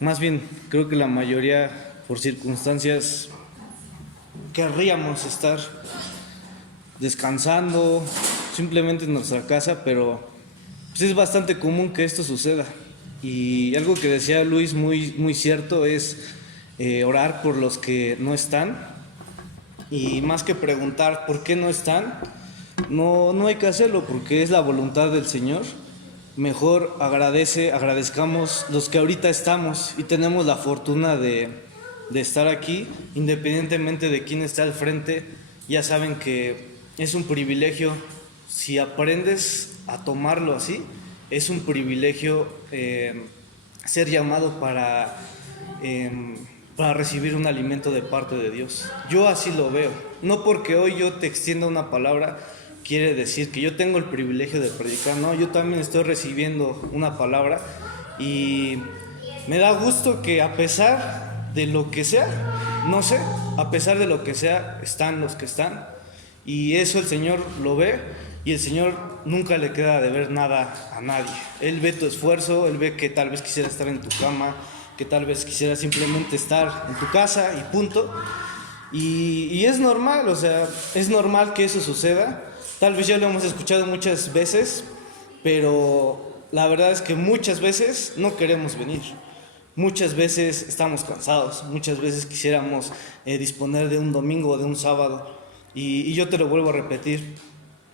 Más bien, creo que la mayoría, por circunstancias, querríamos estar descansando simplemente en nuestra casa, pero pues es bastante común que esto suceda. Y algo que decía Luis muy cierto es orar por los que no están, y más que preguntar por qué no están, no hay que hacerlo porque es la voluntad del Señor. Mejor agradezcamos los que ahorita estamos y tenemos la fortuna de estar aquí, independientemente de quién está al frente. Ya saben que es un privilegio. Si aprendes a tomarlo así, es un privilegio ser llamado para recibir un alimento de parte de Dios. Yo así lo veo. No porque hoy yo te extienda una palabra quiere decir que yo tengo el privilegio de predicar. No, yo también estoy recibiendo una palabra y me da gusto que a pesar de lo que sea, no sé, a pesar de lo que sea, están los que están, y eso el Señor lo ve, y el Señor nunca le queda de ver nada a nadie. Él ve tu esfuerzo, Él ve que tal vez quisiera estar en tu cama, que tal vez quisiera simplemente estar en tu casa y punto. Y es normal, o sea, es normal que eso suceda. Tal vez ya lo hemos escuchado muchas veces, pero la verdad es que muchas veces no queremos venir. Muchas veces estamos cansados, muchas veces quisiéramos disponer de un domingo o de un sábado. Y yo te lo vuelvo a repetir,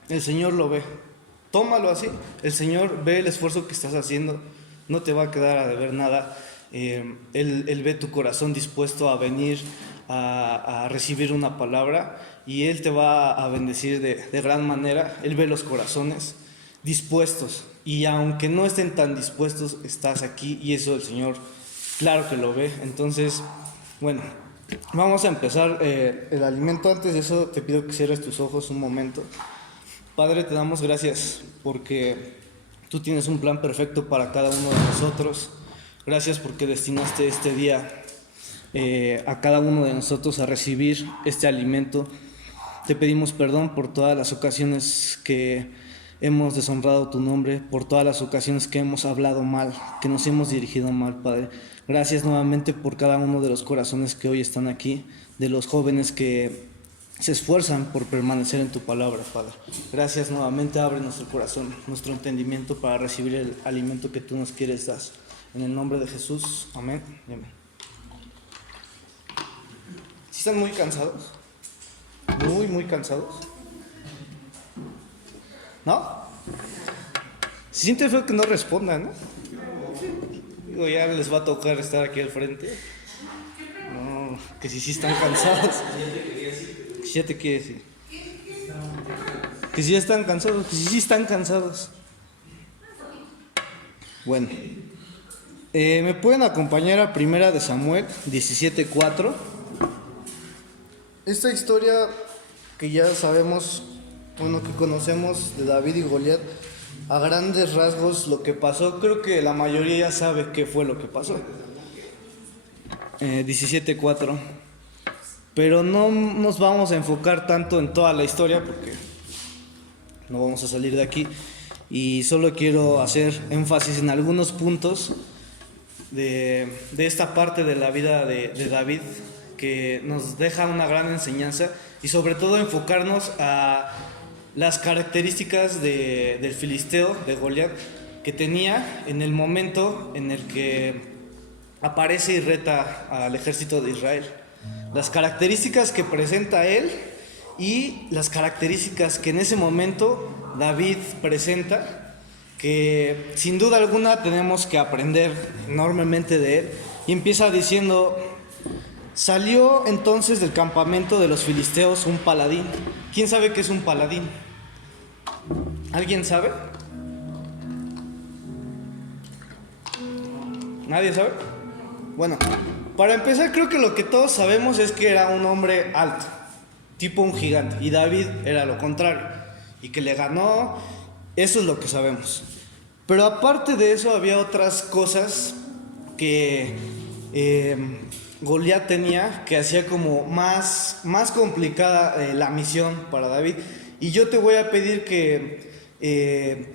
el Señor lo ve. Tómalo así, el Señor ve el esfuerzo que estás haciendo, no te va a quedar a deber nada. Él ve tu corazón dispuesto a venir a recibir una palabra, y Él te va a bendecir de gran manera. Él ve los corazones dispuestos, y aunque no estén tan dispuestos, estás aquí, y eso el Señor claro que lo ve. Entonces, bueno, vamos a empezar el alimento. Antes de eso te pido que cierres tus ojos un momento. Padre, te damos gracias porque tú tienes un plan perfecto para cada uno de nosotros. Gracias porque destinaste este día a cada uno de nosotros a recibir este alimento. Te pedimos perdón por todas las ocasiones que hemos deshonrado tu nombre, por todas las ocasiones que hemos hablado mal, que nos hemos dirigido mal, Padre. Gracias nuevamente por cada uno de los corazones que hoy están aquí, de los jóvenes que se esfuerzan por permanecer en tu palabra, Padre. Gracias nuevamente, abre nuestro corazón, nuestro entendimiento para recibir el alimento que tú nos quieres dar. En el nombre de Jesús, amén y amén. ¿Sí están muy cansados? Muy cansados. ¿No? Se siente feo que no respondan, ¿no? Digo, ya les va a tocar estar aquí al frente. No, que si sí están cansados. Que si ya te quiere decir. Que si ya están cansados, que si sí están cansados. Bueno. ¿Me pueden acompañar a Primera de Samuel 17:4? Esta historia que ya sabemos, bueno, que conocemos de David y Goliat, a grandes rasgos lo que pasó, creo que la mayoría ya sabe qué fue lo que pasó. 17:4. Pero no nos vamos a enfocar tanto en toda la historia porque no vamos a salir de aquí, y solo quiero hacer énfasis en algunos puntos de esta parte de la vida de David, que nos deja una gran enseñanza, y sobre todo enfocarnos a las características del filisteo, de Goliat, que tenía en el momento en el que aparece y reta al ejército de Israel. Las características que presenta él y las características que en ese momento David presenta, que sin duda alguna tenemos que aprender enormemente de él. Y empieza diciendo: salió entonces del campamento de los filisteos un paladín. ¿Quién sabe qué es un paladín? ¿Alguien sabe? ¿Nadie sabe? Bueno, para empezar, creo que lo que todos sabemos es que era un hombre alto, tipo un gigante, y David era lo contrario, y que le ganó. Eso es lo que sabemos. Pero aparte de eso había otras cosas que Goliat tenía, que hacía como más complicada la misión para David. Y yo te voy a pedir que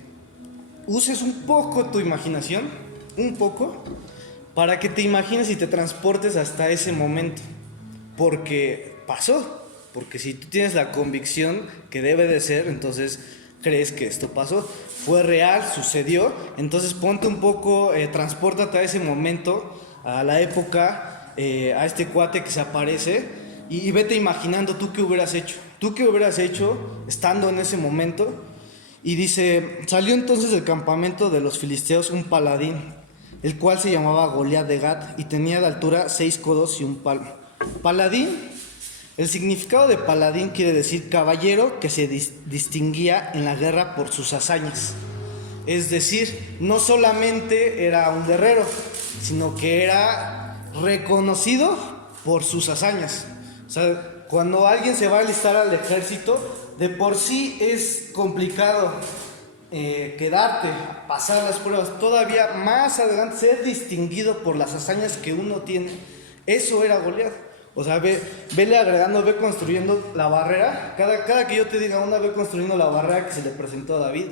uses un poco tu imaginación, un poco, para que te imagines y te transportes hasta ese momento, porque pasó, porque si tú tienes la convicción que debe de ser, entonces crees que esto pasó, fue real, sucedió, entonces ponte un poco, transpórtate a ese momento, a la época, a este cuate que se aparece y vete imaginando tú qué hubieras hecho estando en ese momento. Y dice, salió entonces del campamento de los filisteos un paladín, el cual se llamaba Goliat de Gat y tenía de altura 6 codos y un palmo. Paladín, el significado de paladín quiere decir caballero que se distinguía en la guerra por sus hazañas. Es decir, no solamente era un guerrero, sino que era reconocido por sus hazañas. O sea, cuando alguien se va a alistar al ejército, de por sí es complicado quedarte, pasar las pruebas, todavía más adelante ser distinguido por las hazañas que uno tiene. Eso era Goliat. O sea, vele agregando, ve construyendo la barrera. Cada que yo te diga una, ve construyendo la barrera que se le presentó a David.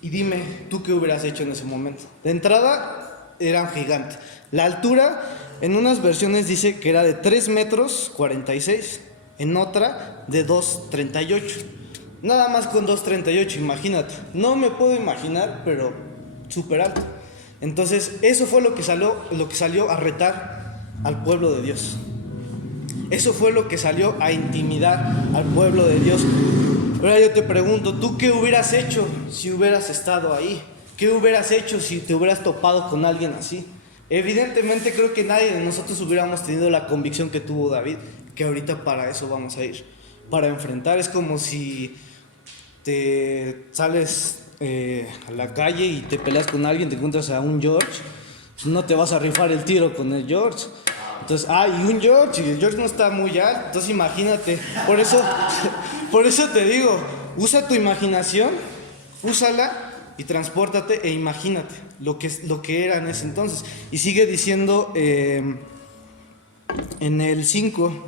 Y dime, ¿tú qué hubieras hecho en ese momento? De entrada, era un gigante. La altura, en unas versiones dice que era de 3 metros 46, en otra de 2,38. Nada más con 2,38, imagínate. No me puedo imaginar, pero súper alto. Entonces, eso fue lo que salió a retar al pueblo de Dios. Eso fue lo que salió a intimidar al pueblo de Dios. Ahora yo te pregunto, ¿tú qué hubieras hecho si hubieras estado ahí? ¿Qué hubieras hecho si te hubieras topado con alguien así? Evidentemente creo que nadie de nosotros hubiéramos tenido la convicción que tuvo David, que ahorita para eso vamos a ir, para enfrentar. Es como si te sales a la calle y te peleas con alguien, te encuentras a un George, pues no te vas a rifar el tiro con el George. Entonces, y un George, y el George no está muy alto, entonces imagínate. Por eso te digo, usa tu imaginación, úsala y transpórtate e imagínate lo que era en ese entonces. Y sigue diciendo en el 5,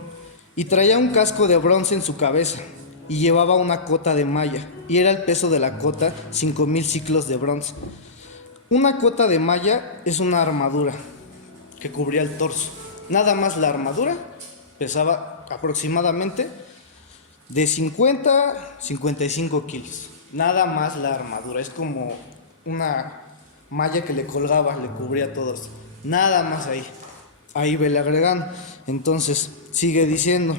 y traía un casco de bronce en su cabeza y llevaba una cota de malla, y era el peso de la cota 5,000 siclos de bronce. Una cota de malla es una armadura que cubría el torso. Nada más la armadura pesaba aproximadamente de 50-55 kilos. Nada más la armadura. Es como una malla que le colgaba, le cubría todo esto. Nada más ahí. Ahí vele agregando. Entonces, sigue diciendo.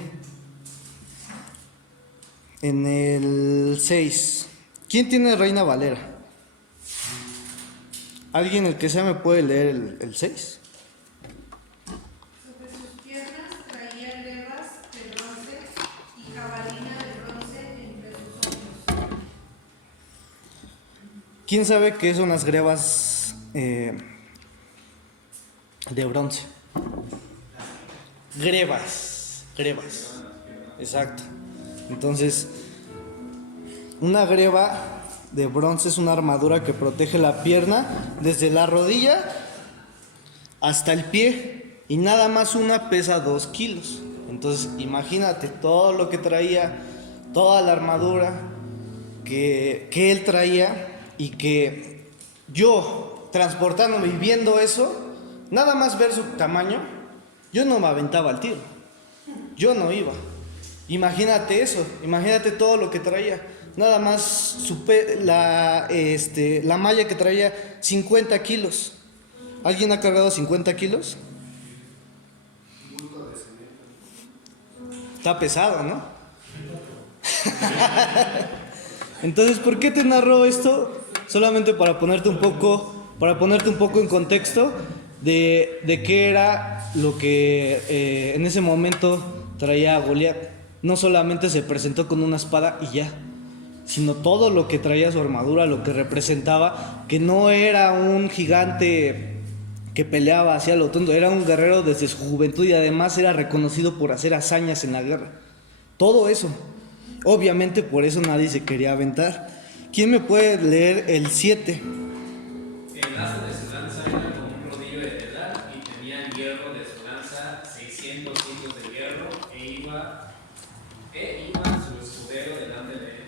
En el 6. ¿Quién tiene Reina Valera? ¿Alguien, el que sea, me puede leer el 6? ¿Quién sabe qué son las grebas de bronce? Grebas. Exacto. Entonces, una greba de bronce es una armadura que protege la pierna desde la rodilla hasta el pie. Y nada más una pesa 2 kilos. Entonces, imagínate todo lo que traía, toda la armadura que él traía. Y que yo, transportándome y viendo eso, nada más ver su tamaño, yo no me aventaba al tiro. Yo no iba. Imagínate eso, imagínate todo lo que traía. Nada más la malla que traía 50 kilos. ¿Alguien ha cargado 50 kilos? Está pesado, ¿no? Entonces, ¿por qué te narro esto? Solamente para ponerte un poco en contexto de qué era lo que en ese momento traía Goliat. No solamente se presentó con una espada y ya, sino todo lo que traía su armadura, lo que representaba, que no era un gigante que peleaba hacia lo tonto, era un guerrero desde su juventud y además era reconocido por hacer hazañas en la guerra. Todo eso. Obviamente por eso nadie se quería aventar. ¿Quién me puede leer el 7? El lazo de su lanza era como un rodillo de telar y tenía el hierro de su lanza 600 hilos de hierro e iba su escudero delante de él.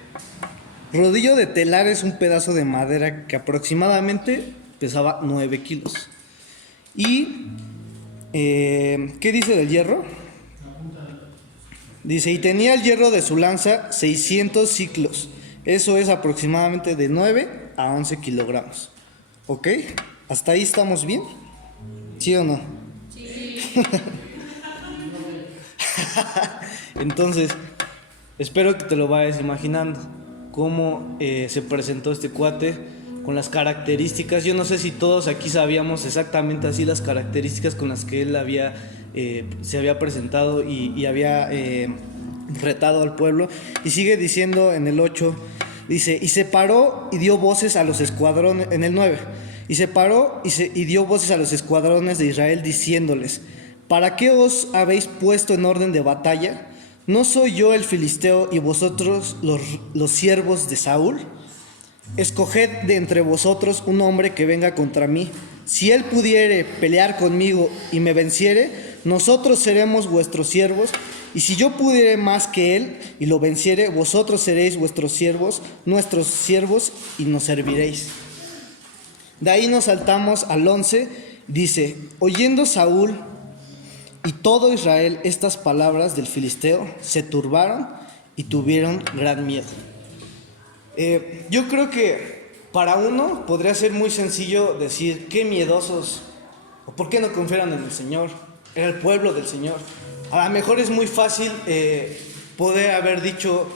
Rodillo de telar es un pedazo de madera que aproximadamente pesaba 9 kilos. Y, ¿qué dice del hierro? Dice, y tenía el hierro de su lanza 600 ciclos. Eso es aproximadamente de 9 a 11 kilogramos. ¿Ok? ¿Hasta ahí estamos bien? ¿Sí o no? Sí. Entonces, espero que te lo vayas imaginando. Cómo se presentó este cuate con las características. Yo no sé si todos aquí sabíamos exactamente así las características con las que él se había presentado y había retado al pueblo. Y sigue diciendo en el 8, dice, y se paró y dio voces a los escuadrones, en el 9, y se paró y dio voces a los escuadrones de Israel diciéndoles, ¿para qué os habéis puesto en orden de batalla? ¿No soy yo el filisteo y vosotros los siervos de Saúl? Escoged de entre vosotros un hombre que venga contra mí. Si él pudiere pelear conmigo y me venciere, nosotros seremos vuestros siervos. Y si yo pudiere más que él y lo venciere, vosotros seréis vuestros siervos, nuestros siervos, y nos serviréis. De ahí nos saltamos al 11. Dice, oyendo Saúl y todo Israel estas palabras del filisteo, se turbaron y tuvieron gran miedo. Yo creo que para uno podría ser muy sencillo decir, qué miedosos, o por qué no confiaron en el Señor, era el pueblo del Señor. A lo mejor es muy fácil poder haber dicho,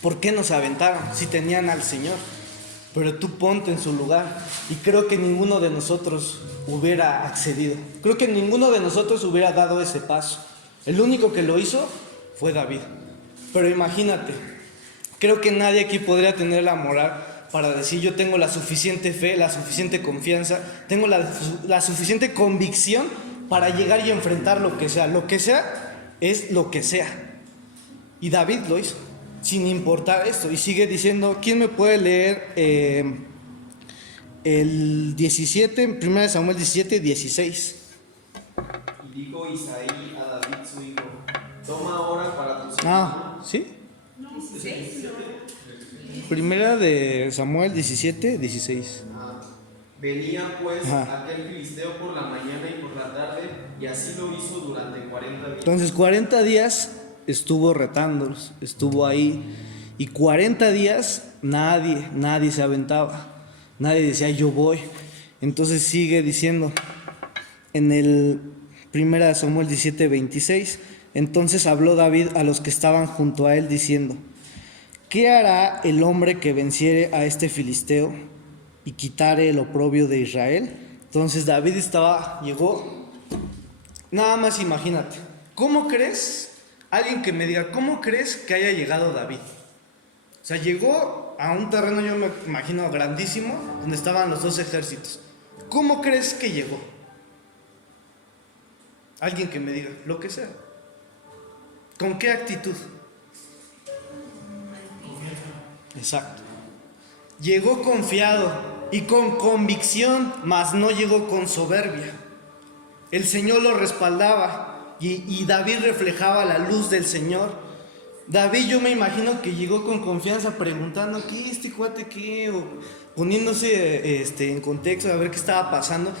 ¿por qué no se aventaron si tenían al Señor? Pero tú ponte en su lugar, y creo que ninguno de nosotros hubiera accedido. Creo que ninguno de nosotros hubiera dado ese paso. El único que lo hizo fue David. Pero imagínate, creo que nadie aquí podría tener la moral para decir, yo tengo la suficiente fe, la suficiente confianza, tengo la suficiente convicción para llegar y enfrentar lo que sea. Lo que sea es lo que sea. Y David lo hizo, sin importar esto. Y sigue diciendo, ¿quién me puede leer el 17, 1 Samuel 17, 16? Y dijo Isaí a David su hijo, toma ahora para tu señor. ¿Sí? Primera de Samuel 17, 16. Venía pues Ajá. aquel filisteo por la mañana y por la tarde, y así lo hizo durante 40 días. Entonces 40 días estuvo retándolos, estuvo ahí. Y 40 días nadie se aventaba. Nadie decía, yo voy. Entonces sigue diciendo en el 1 Samuel 17, 26. Entonces habló David a los que estaban junto a él diciendo, ¿qué hará el hombre que venciere a este filisteo y quitare el oprobio de Israel? Entonces David llegó, nada más imagínate, ¿cómo crees? Alguien que me diga, ¿cómo crees que haya llegado David? O sea, llegó a un terreno, yo me imagino, grandísimo, donde estaban los dos ejércitos. ¿Cómo crees que llegó? Alguien que me diga, lo que sea. ¿Con qué actitud? Exacto. Llegó confiado y con convicción, mas no llegó con soberbia. El Señor lo respaldaba y David reflejaba la luz del Señor. David, yo me imagino que llegó con confianza preguntando, ¿qué este cuate qué? O poniéndose en contexto a ver qué estaba pasando,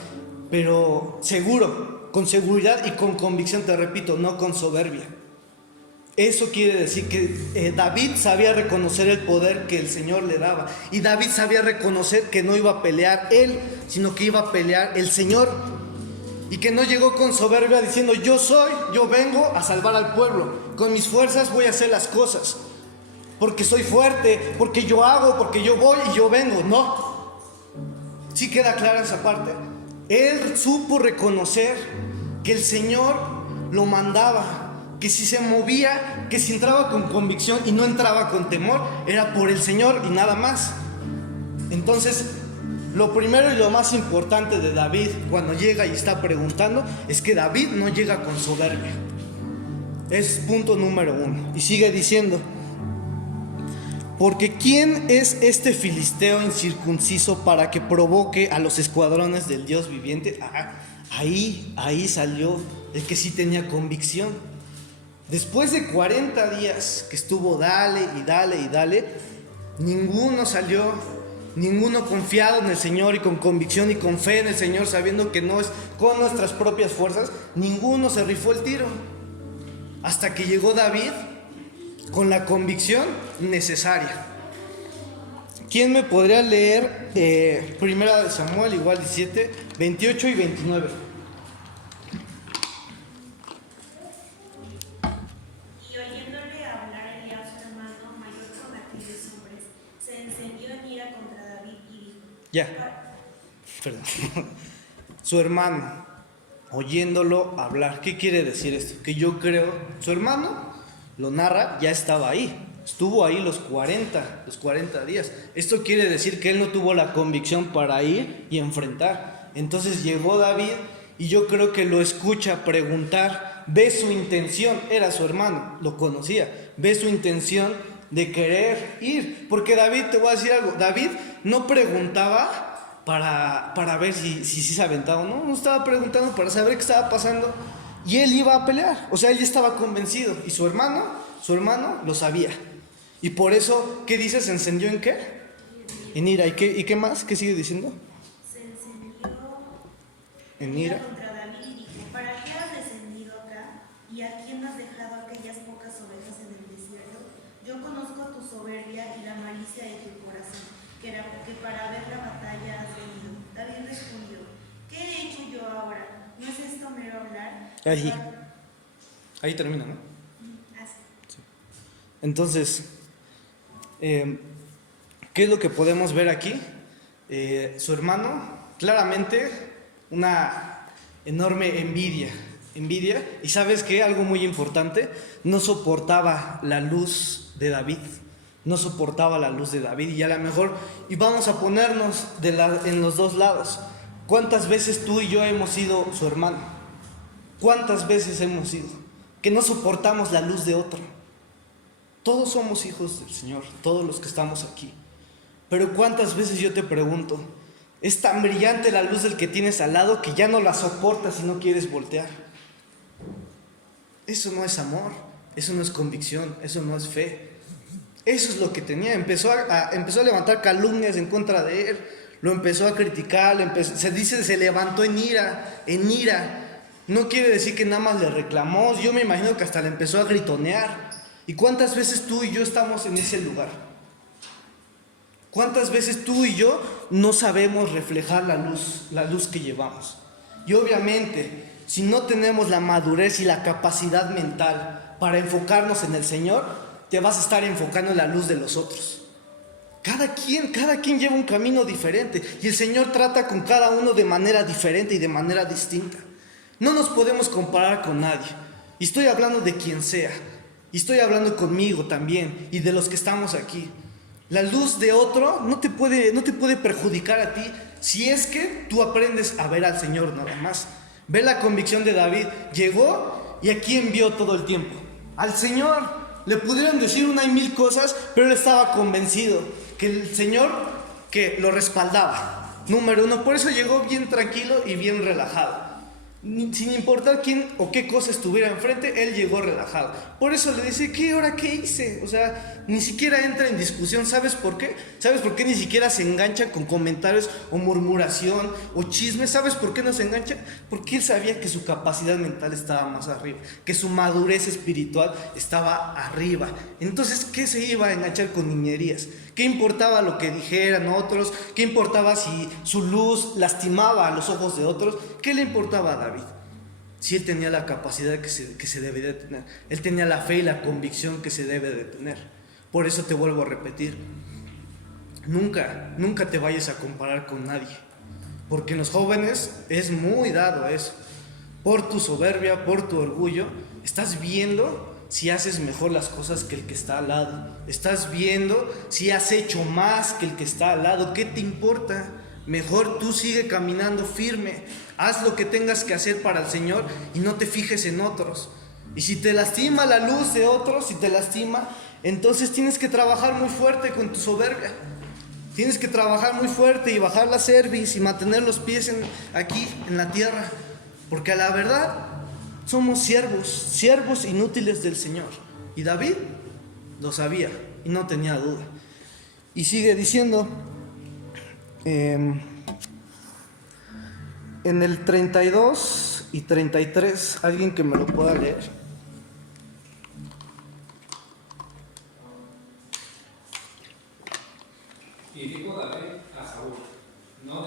pero seguro, con seguridad y con convicción, te repito, no con soberbia. Eso quiere decir que David sabía reconocer el poder que el Señor le daba. Y David sabía reconocer que no iba a pelear él, sino que iba a pelear el Señor. Y que no llegó con soberbia diciendo, yo vengo a salvar al pueblo. Con mis fuerzas voy a hacer las cosas. Porque soy fuerte, porque yo hago, porque yo voy y yo vengo. No. Sí queda clara esa parte. Él supo reconocer que el Señor lo mandaba. Que si se movía, que si entraba con convicción y no entraba con temor, era por el Señor y nada más. Entonces, lo primero y lo más importante de David cuando llega y está preguntando es que David no llega con soberbia. Es punto número 1. Y sigue diciendo, porque ¿quién es este filisteo incircunciso para que provoque a los escuadrones del Dios viviente? Ahí salió el que sí tenía convicción. Después de 40 días que estuvo dale, ninguno salió Ninguno confiado en el Señor y con convicción y con fe en el Señor, sabiendo que no es con nuestras propias fuerzas, ninguno se rifó el tiro. Hasta que llegó David con la convicción necesaria. ¿Quién me podría leer Primera de Samuel, igual 17, 28 y 29? Y oyéndole hablar Eliab, su hermano, mayor con aquellos hombres, se encendió en ira contra David y dijo: Ya, perdón. Su hermano, oyéndolo hablar. ¿Qué quiere decir esto? Que yo creo, su hermano lo narra, ya estaba ahí. Estuvo ahí los 40 días. Esto quiere decir que él no tuvo la convicción para ir y enfrentar. Entonces llegó David y yo creo que lo escucha preguntar, ve su intención, era su hermano, lo conocía, ve su intención de querer ir. Porque David, te voy a decir algo, David no preguntaba para ver si se aventaba o no, no estaba preguntando para saber qué estaba pasando. Y él iba a pelear, o sea, él ya estaba convencido. Y su hermano lo sabía. Y por eso, ¿qué dice? ¿Se encendió en qué? En ira. ¿Y qué más? ¿Qué sigue diciendo? Se encendió En ira. contra David y dijo: ¿Para qué has descendido acá? ¿Y a quién has dejado aquellas pocas ovejas en el desierto? Yo conozco tu soberbia y la malicia de tu corazón, que para ver la batalla has venido. David respondió: ¿Qué he hecho yo ahora? ¿No es esto mero hablar? Ahí termina, ¿no? Así. Entonces, ¿qué es lo que podemos ver aquí? Su hermano, claramente, una enorme envidia. Y ¿sabes qué? Algo muy importante, no soportaba la luz de David. Y a lo mejor, y vamos a ponernos en los dos lados. ¿Cuántas veces tú y yo hemos sido su hermano? ¿Cuántas veces hemos sido? Que no soportamos la luz de otro. Todos somos hijos del Señor, todos los que estamos aquí. Pero ¿cuántas veces yo te pregunto, es tan brillante la luz del que tienes al lado que ya no la soportas y no quieres voltear? Eso no es amor, eso no es convicción, eso no es fe. Eso es lo que tenía. Empezó a levantar calumnias en contra de él, lo empezó a criticar, se levantó en ira. No quiere decir que nada más le reclamó, yo me imagino que hasta le empezó a gritonear. ¿Y cuántas veces tú y yo estamos en ese lugar? ¿Cuántas veces tú y yo no sabemos reflejar la luz que llevamos? Y obviamente, si no tenemos la madurez y la capacidad mental para enfocarnos en el Señor, te vas a estar enfocando en la luz de los otros. Cada quien lleva un camino diferente y el Señor trata con cada uno de manera diferente y de manera distinta. No nos podemos comparar con nadie. Y estoy hablando de quien sea. Y estoy hablando conmigo también y de los que estamos aquí. La luz de otro no te puede perjudicar a ti si es que tú aprendes a ver al Señor nada más. Ve la convicción de David. Llegó y ¿a quién vio todo el tiempo? Al Señor. Le pudieron decir una y mil cosas, pero él estaba convencido que el Señor que lo respaldaba. Número uno, por eso llegó bien tranquilo y bien relajado. Sin importar quién o qué cosa estuviera enfrente, él llegó relajado. Por eso le dice, ¿qué hice? O sea, ni siquiera entra en discusión. ¿Sabes por qué? ¿Sabes por qué ni siquiera se engancha con comentarios o murmuración o chismes? ¿Sabes por qué no se engancha? Porque él sabía que su capacidad mental estaba más arriba, que su madurez espiritual estaba arriba. Entonces, ¿qué se iba a enganchar con niñerías? ¿Qué importaba lo que dijeran otros? ¿Qué importaba si su luz lastimaba a los ojos de otros? ¿Qué le importaba a David? Si él tenía la capacidad que se debe de tener. Él tenía la fe y la convicción que se debe de tener. Por eso te vuelvo a repetir. Nunca te vayas a comparar con nadie. Porque en los jóvenes es muy dado eso. Por tu soberbia, por tu orgullo, estás viendo si haces mejor las cosas que el que está al lado. Estás viendo si has hecho más que el que está al lado. ¿Qué te importa? Mejor tú sigue caminando firme. Haz lo que tengas que hacer para el Señor y no te fijes en otros. Y si te lastima la luz de otros, si te lastima, entonces tienes que trabajar muy fuerte con tu soberbia. Tienes que trabajar muy fuerte y bajar la cerviz y mantener los pies aquí en la tierra. Porque a la verdad somos siervos inútiles del Señor. Y David lo sabía y no tenía duda. Y sigue diciendo, En el 32 y 33, alguien que me lo pueda leer. Y dijo David a Saúl: no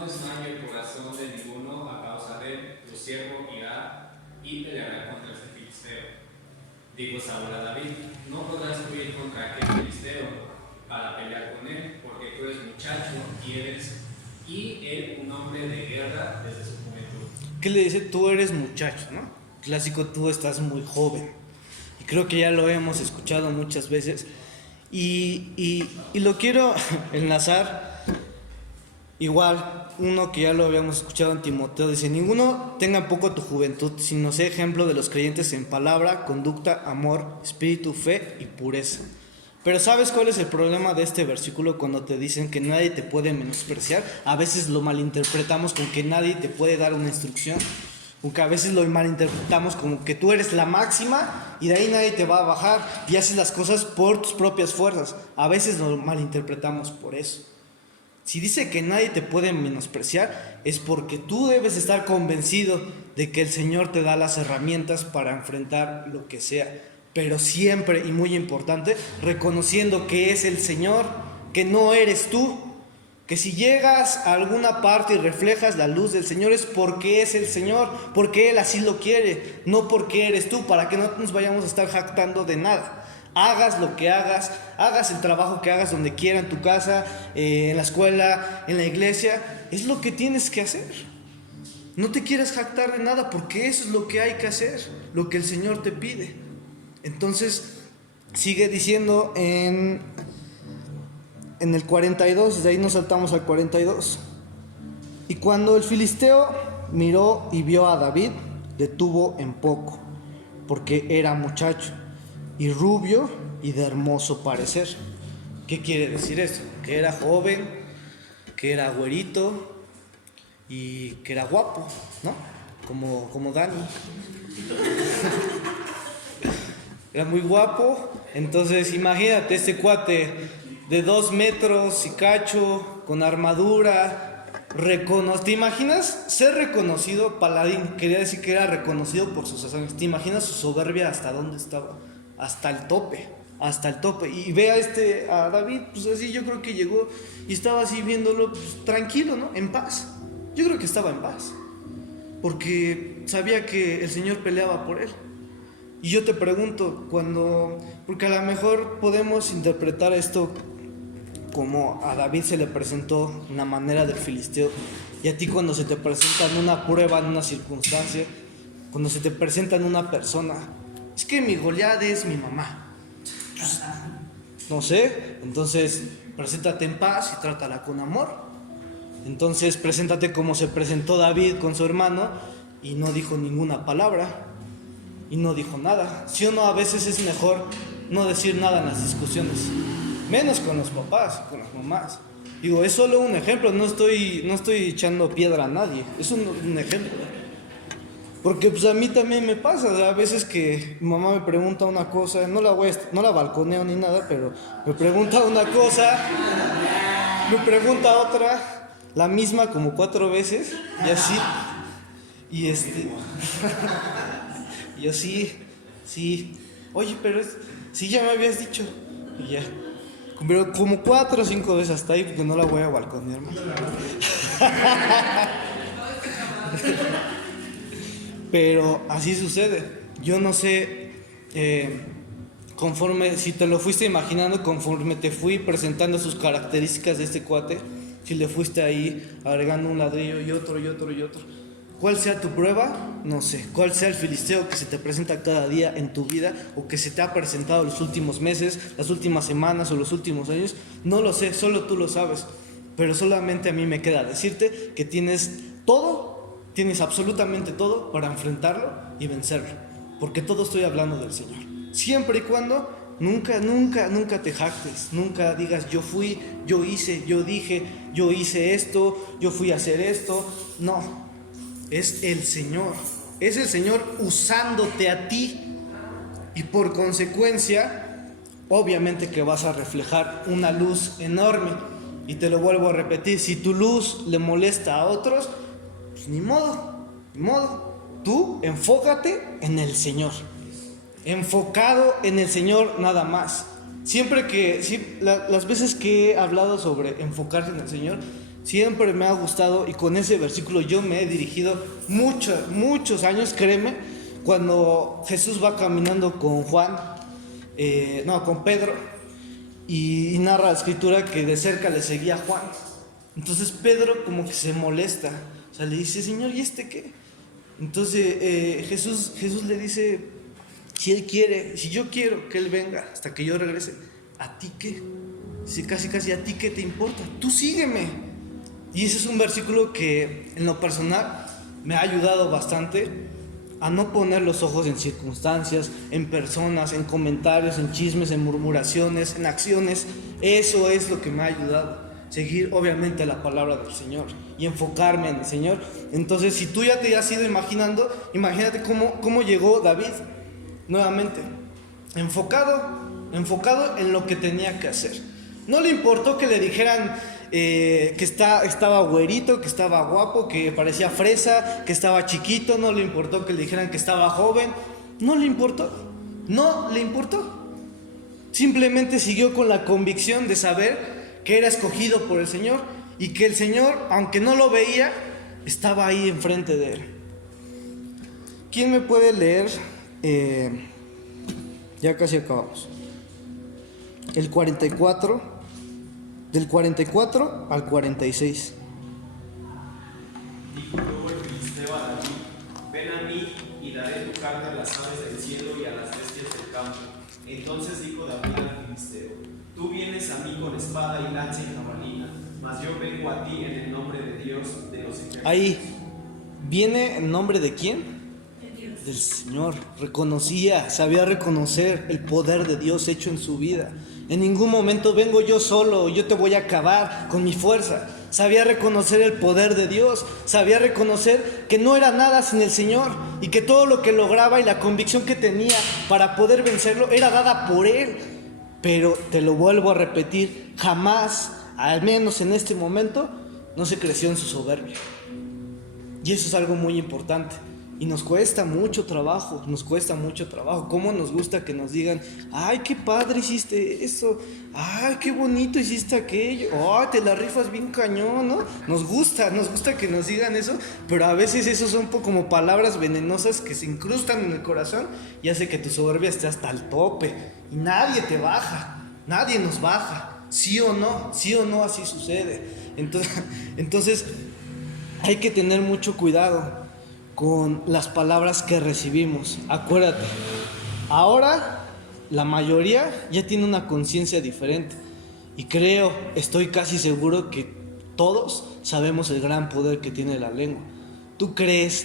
desmaye el corazón de ninguno a causa de él, tu siervo irá y peleará contra este filisteo. Dijo Saúl a David: no podrás tú ir contra aquel filisteo para pelear con él, porque tú eres muchacho y él un hombre de guerra desde su juventud. ¿Qué le dice? Tú eres muchacho, ¿no? Clásico, tú estás muy joven. Y creo que ya lo hemos escuchado muchas veces. Y lo quiero enlazar, igual, uno que ya lo habíamos escuchado en Timoteo, dice: ninguno tenga en poco tu juventud, sino sea ejemplo de los creyentes en palabra, conducta, amor, espíritu, fe y pureza. Pero ¿sabes cuál es el problema de este versículo cuando te dicen que nadie te puede menospreciar? A veces lo malinterpretamos con que nadie te puede dar una instrucción, porque a veces lo malinterpretamos como que tú eres la máxima y de ahí nadie te va a bajar y haces las cosas por tus propias fuerzas. A veces lo malinterpretamos por eso. Si dice que nadie te puede menospreciar, es porque tú debes estar convencido de que el Señor te da las herramientas para enfrentar lo que sea. Pero siempre, y muy importante, reconociendo que es el Señor, que no eres tú. Que si llegas a alguna parte y reflejas la luz del Señor es porque es el Señor, porque Él así lo quiere, no porque eres tú, para que no nos vayamos a estar jactando de nada. Hagas lo que hagas, hagas el trabajo que hagas donde quiera, en tu casa, en la escuela, en la iglesia, es lo que tienes que hacer. No te quieras jactar de nada, porque eso es lo que hay que hacer, lo que el Señor te pide. Entonces, sigue diciendo en el 42, de ahí nos saltamos al 42. Y cuando el filisteo miró y vio a David, le tuvo en poco, porque era muchacho, y rubio y de hermoso parecer. ¿Qué quiere decir esto? Que era joven, que era güerito y que era guapo, ¿no? Como Dani. Era muy guapo. Entonces imagínate este cuate de 2 metros y cacho, con armadura, ¿te imaginas ser reconocido? Paladín, quería decir que era reconocido por sus hazañas. ¿Te imaginas su soberbia hasta dónde estaba? Hasta el tope. Y ve a David, pues así yo creo que llegó y estaba así viéndolo, pues, tranquilo, ¿no? En paz. Yo creo que estaba en paz, porque sabía que el Señor peleaba por él. Y yo te pregunto, porque a lo mejor podemos interpretar esto como a David se le presentó una manera del filisteo, y a ti cuando se te presenta en una prueba, en una circunstancia, cuando se te presenta en una persona, es que mi Goliat es mi mamá. Pues, no sé, entonces preséntate en paz y trátala con amor. Entonces preséntate como se presentó David con su hermano, y no dijo ninguna palabra. Y no dijo nada. ¿Sí o no? A veces es mejor no decir nada en las discusiones, menos con los papás, con las mamás. Digo, es solo un ejemplo, no estoy echando piedra a nadie, es un ejemplo. Porque pues a mí también me pasa, o sea, a veces que mi mamá me pregunta una cosa, no la balconeo ni nada, pero me pregunta una cosa, me pregunta otra, la misma como 4 veces, y así, y yo sí, oye, pero sí, ya me habías dicho, y ya, pero como 4 o 5 veces hasta ahí, porque no la voy a balconear más. Pero así sucede. Yo no sé, conforme, si te lo fuiste imaginando, conforme te fui presentando sus características de este cuate, si le fuiste ahí agregando un ladrillo y otro y otro y otro. ¿Cuál sea tu prueba? No sé. ¿Cuál sea el filisteo que se te presenta cada día en tu vida, o que se te ha presentado los últimos meses, las últimas semanas o los últimos años? No lo sé, solo tú lo sabes. Pero solamente a mí me queda decirte que tienes absolutamente todo para enfrentarlo y vencerlo. Porque todo estoy hablando del Señor. Siempre y cuando nunca te jactes, nunca digas yo fui, yo hice, yo dije, yo hice esto, yo fui a hacer esto. No. Es el Señor usándote a ti, y por consecuencia, obviamente que vas a reflejar una luz enorme. Y te lo vuelvo a repetir, si tu luz le molesta a otros, pues ni modo, ni modo. Tú enfócate en el Señor. Enfocado en el Señor nada más. Las veces que he hablado sobre enfocarse en el Señor, siempre me ha gustado, y con ese versículo yo me he dirigido muchos años, créeme, cuando Jesús va caminando con con Pedro, y narra la escritura que de cerca le seguía Juan. Entonces Pedro como que se molesta, o sea, le dice: Señor, ¿y este qué? Entonces Jesús le dice: si él quiere, si yo quiero que él venga hasta que yo regrese, ¿a ti qué? Dice casi: ¿a ti qué te importa? Tú sígueme. Y ese es un versículo que en lo personal me ha ayudado bastante a no poner los ojos en circunstancias, en personas, en comentarios, en chismes, en murmuraciones, en acciones. Eso es lo que me ha ayudado. Seguir obviamente la palabra del Señor y enfocarme en el Señor. Entonces, si tú ya te has ido imaginando, imagínate cómo llegó David nuevamente, enfocado en lo que tenía que hacer. No le importó que le dijeran que estaba güerito, que estaba guapo, que parecía fresa, que estaba chiquito. No le importó que le dijeran que estaba joven. No le importó. Simplemente siguió con la convicción de saber que era escogido por el Señor y que el Señor, aunque no lo veía, estaba ahí enfrente de él. ¿Quién me puede leer? Ya casi acabamos. El 44, del 44 al 46. Dijo luego el filisteo a David: ven a mí y daré tu carne a las aves del cielo y a las bestias del campo. Entonces dijo David al filisteo: tú vienes a mí con espada y lanza y jabalina, mas yo vengo a ti en el nombre de Dios de los ejércitos. Ahí, ¿viene en nombre de quién? Del Señor. Sabía reconocer el poder de Dios hecho en su vida. En ningún momento vengo yo solo, yo te voy a acabar con mi fuerza. Sabía reconocer el poder de Dios, sabía reconocer que no era nada sin el Señor y que todo lo que lograba y la convicción que tenía para poder vencerlo era dada por Él. Pero te lo vuelvo a repetir, jamás, al menos en este momento, no se creció en su soberbia. Y eso es algo muy importante. Y nos cuesta mucho trabajo. ¿Cómo nos gusta que nos digan: ay, qué padre hiciste eso, ay, qué bonito hiciste aquello, ay, te la rifas bien cañón, ¿no? Nos gusta que nos digan eso, pero a veces eso son como palabras venenosas que se incrustan en el corazón y hace que tu soberbia esté hasta el tope. Y nadie te baja, nadie nos baja, sí o no, así sucede. Entonces hay que tener mucho cuidado con las palabras que recibimos. Acuérdate, ahora la mayoría ya tiene una conciencia diferente y estoy casi seguro que todos sabemos el gran poder que tiene la lengua. ¿Tú crees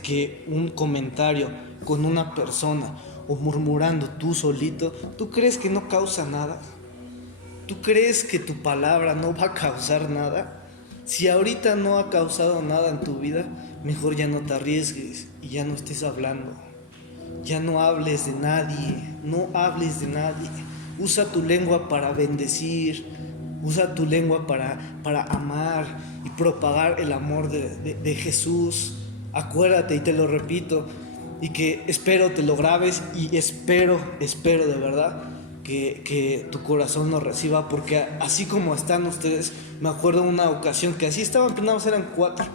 que un comentario con una persona o murmurando tú solito, tú crees que no causa nada? ¿Tú crees que tu palabra no va a causar nada? Si ahorita no ha causado nada en tu vida, mejor ya no te arriesgues y ya no estés hablando. Ya no hables de nadie, Usa tu lengua para bendecir, usa tu lengua para amar y propagar el amor de Jesús. Acuérdate, y te lo repito, y que espero te lo grabes, y espero de verdad que tu corazón lo reciba, porque así como están ustedes, me acuerdo de una ocasión que así estaban, nada más eran 4,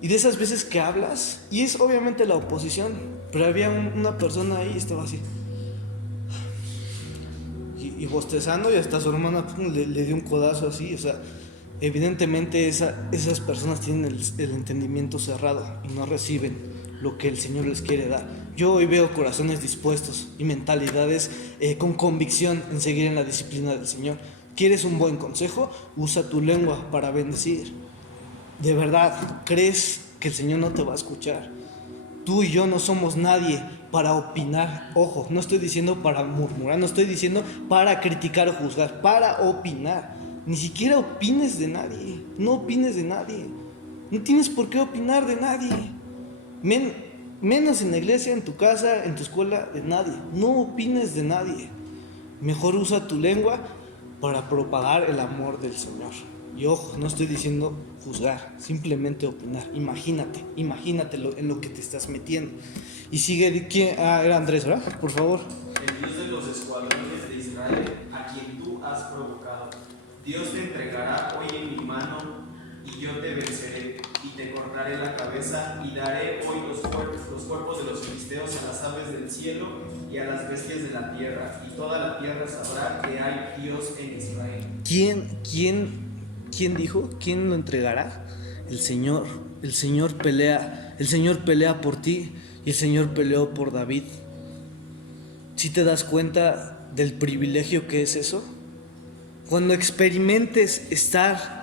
y de esas veces que hablas, y es obviamente la oposición, pero había una persona ahí, estaba así, y bostezando, y hasta su hermana le dio un codazo así. O sea, evidentemente esas personas tienen el entendimiento cerrado y no reciben lo que el Señor les quiere dar. Yo hoy veo corazones dispuestos y mentalidades con convicción en seguir en la disciplina del Señor. ¿Quieres un buen consejo? Usa tu lengua para bendecir. ¿De verdad crees que el Señor no te va a escuchar? Tú y yo no somos nadie para opinar. Ojo, no estoy diciendo para murmurar, no estoy diciendo para criticar o juzgar, para opinar. Ni siquiera opines de nadie. No opines de nadie. No tienes por qué opinar de nadie. Menos en la iglesia, en tu casa, en tu escuela, de nadie. No opines de nadie. Mejor usa tu lengua para propagar el amor del Señor. Y ojo, no estoy diciendo juzgar, simplemente opinar. Imagínatelo en lo que te estás metiendo. Y sigue, ¿quién? Era Andrés, ¿verdad? Por favor. El Dios de los escuadrones de Israel, a quien tú has provocado. Dios te entregará hoy en mi mano, y yo te venceré, y te cortaré la cabeza, y daré hoy los cuerpos de los filisteos a las aves del cielo y a las bestias de la tierra, y toda la tierra sabrá que hay Dios en Israel. ¿Quién dijo? ¿Quién lo entregará? El Señor. El Señor pelea por ti, y el Señor peleó por David. ¿Sí te das cuenta del privilegio que es eso? Cuando experimentes estar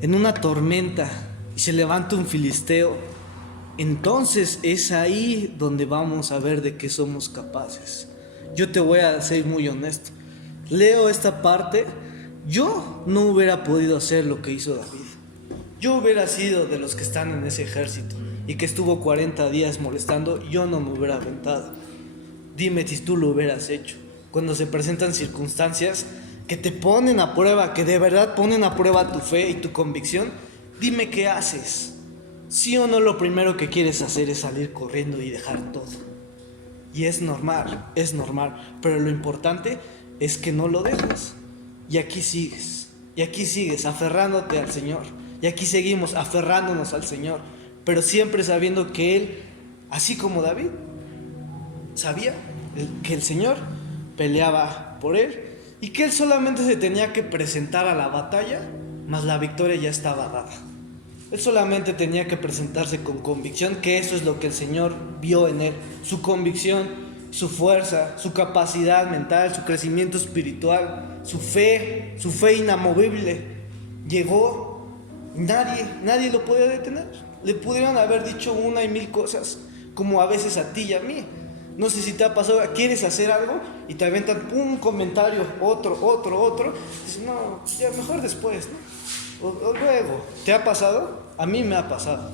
en una tormenta y se levanta un filisteo, entonces es ahí donde vamos a ver de qué somos capaces. Yo te voy a ser muy honesto. Leo esta parte, yo no hubiera podido hacer lo que hizo David. Yo hubiera sido de los que están en ese ejército y que estuvo 40 días molestando, yo no me hubiera aventado. Dime si tú lo hubieras hecho. Cuando se presentan circunstancias que te ponen a prueba, que de verdad ponen a prueba tu fe y tu convicción, dime qué haces. Sí o no, lo primero que quieres hacer es salir corriendo y dejar todo. Y es normal, pero lo importante es que no lo dejas. Y aquí sigues aferrándote al Señor. Y aquí seguimos aferrándonos al Señor, pero siempre sabiendo que Él, así como David, sabía que el Señor peleaba por él y que él solamente se tenía que presentar a la batalla, mas la victoria ya estaba dada. Él solamente tenía que presentarse con convicción, que eso es lo que el Señor vio en él, su convicción, su fuerza, su capacidad mental, su crecimiento espiritual, su fe inamovible. Llegó, nadie lo podía detener. Le pudieron haber dicho una y mil cosas, como a veces a ti y a mí. No sé si te ha pasado, quieres hacer algo y te aventan un comentario, otro. Dices, no, ya mejor después, ¿no? O luego. ¿Te ha pasado? A mí me ha pasado.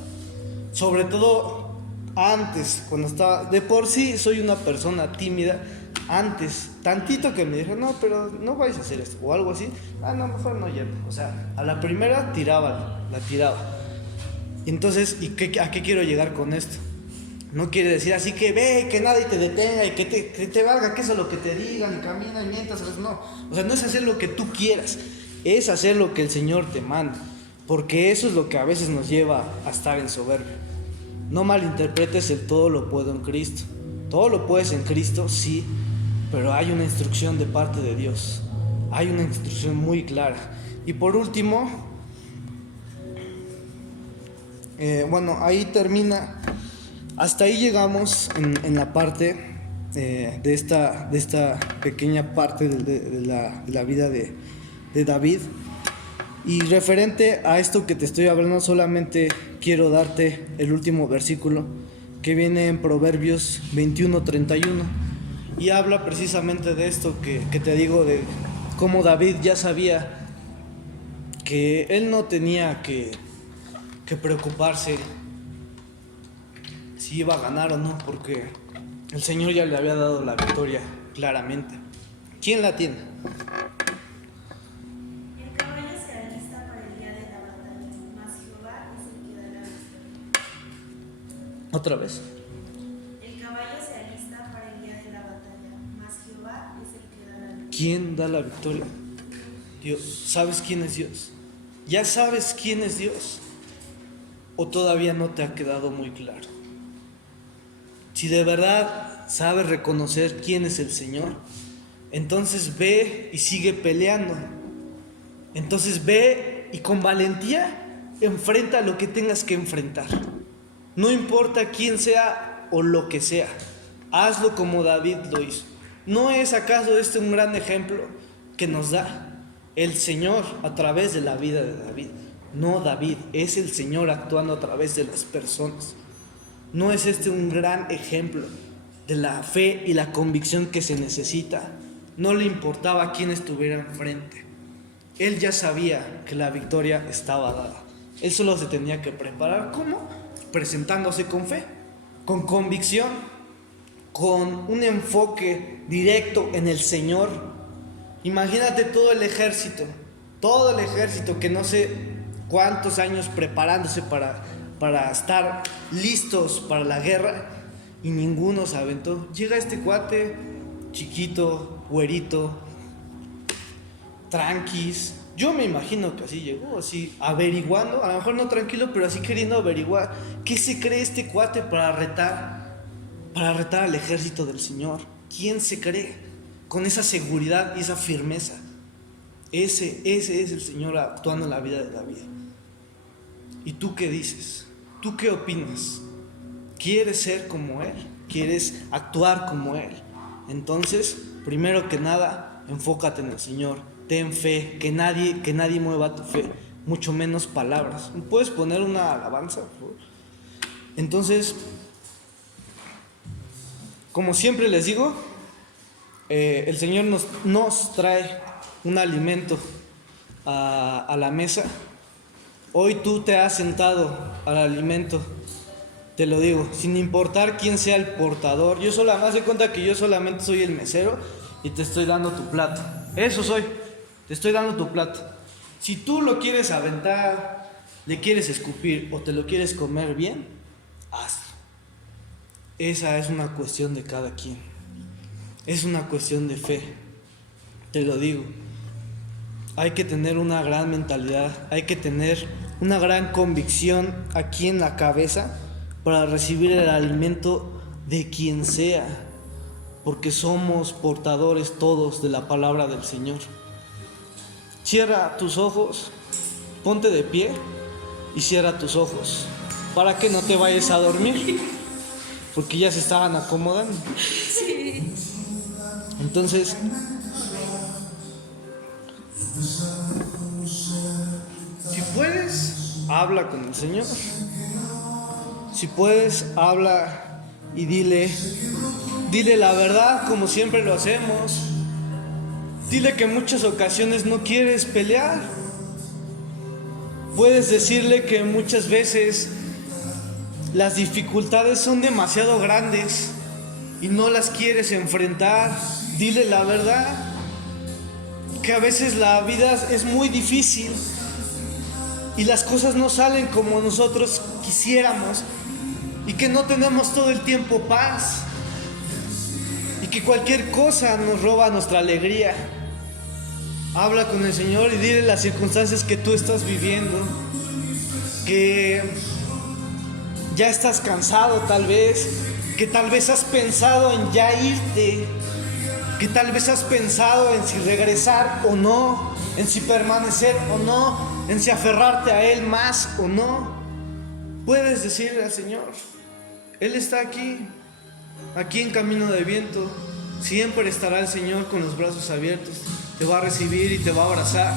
Sobre todo antes, cuando estaba... De por sí soy una persona tímida. Antes, tantito que me dijeron, no, pero no vais a hacer esto, o algo así. No, mejor no llevo. O sea, a la primera la tiraba. Y entonces, ¿a qué quiero llegar con esto? No quiere decir así que ve, que nadie te detenga y que te valga que eso es lo que te digan y camina y mientras, no. O sea, no es hacer lo que tú quieras, es hacer lo que el Señor te manda, porque eso es lo que a veces nos lleva a estar en soberbia. No malinterpretes el todo lo puedo en Cristo. Todo lo puedes en Cristo, sí, pero hay una instrucción de parte de Dios. Hay una instrucción muy clara. Y por último, ahí termina. Hasta ahí llegamos en la parte de esta pequeña parte de la vida de David. Y referente a esto que te estoy hablando, solamente quiero darte el último versículo que viene en Proverbios 21:31 y habla precisamente de esto que te digo, de cómo David ya sabía que él no tenía que preocuparse si iba a ganar o no, porque el Señor ya le había dado la victoria claramente. ¿Quién la tiene? El caballo se alista para el día de la batalla, mas Jehová es el que da la victoria. Otra vez. El caballo se alista para el día de la batalla, mas Jehová es el que da la victoria. ¿Quién da la victoria? Dios. ¿Sabes quién es Dios? ¿Ya sabes quién es Dios? ¿O todavía no te ha quedado muy claro? Si de verdad sabes reconocer quién es el Señor, entonces ve y sigue peleando. Entonces ve y con valentía enfrenta lo que tengas que enfrentar. No importa quién sea o lo que sea, hazlo como David lo hizo. ¿No es acaso este un gran ejemplo que nos da el Señor a través de la vida de David? No David, es el Señor actuando a través de las personas. ¿No es este un gran ejemplo de la fe y la convicción que se necesita? No le importaba quién estuviera enfrente. Él ya sabía que la victoria estaba dada. Él solo se tenía que preparar. ¿Cómo? Presentándose con fe, con convicción, con un enfoque directo en el Señor. Imagínate todo el ejército que no sé cuántos años preparándose para estar listos para la guerra y ninguno se aventó. Llega este cuate chiquito, güerito, tranquis. Yo me imagino que así llegó, así averiguando, a lo mejor no tranquilo, pero así queriendo averiguar qué se cree este cuate para retar al ejército del Señor. ¿Quién se cree con esa seguridad y esa firmeza? Ese es el Señor actuando en la vida de David. ¿Y tú qué dices? ¿Tú qué opinas? ¿Quieres ser como Él? ¿Quieres actuar como Él? Entonces, primero que nada, enfócate en el Señor. Ten fe, que nadie mueva tu fe, mucho menos palabras. ¿Puedes poner una alabanza, por favor? Entonces, como siempre les digo, el Señor nos trae un alimento a la mesa. Hoy tú te has sentado al alimento, te lo digo, sin importar quién sea el portador. Haz de cuenta que yo solamente soy el mesero y te estoy dando tu plato. Eso soy, te estoy dando tu plato. Si tú lo quieres aventar, le quieres escupir o te lo quieres comer bien, hazlo. Esa es una cuestión de cada quien. Es una cuestión de fe, te lo digo. Hay que tener una gran mentalidad, hay que tener una gran convicción aquí en la cabeza para recibir el alimento de quien sea, porque somos portadores todos de la palabra del Señor. Cierra tus ojos, ponte de pie y cierra tus ojos para que no te vayas a dormir, porque ya se estaban acomodando. Entonces, si puedes, habla con el Señor. Si puedes, habla y dile la verdad como siempre lo hacemos. Dile que en muchas ocasiones no quieres pelear. Puedes decirle que muchas veces las dificultades son demasiado grandes y no las quieres enfrentar. Dile la verdad, que a veces la vida es muy difícil y las cosas no salen como nosotros quisiéramos y que no tenemos todo el tiempo paz y que cualquier cosa nos roba nuestra alegría. Habla con el Señor y dile las circunstancias que tú estás viviendo, que ya estás cansado tal vez, que tal vez has pensado en ya irte, que tal vez has pensado en si regresar o no, en si permanecer o no, en si aferrarte a Él más o no. Puedes decirle al Señor, Él está aquí en Camino de Viento. Siempre estará el Señor con los brazos abiertos, te va a recibir y te va a abrazar.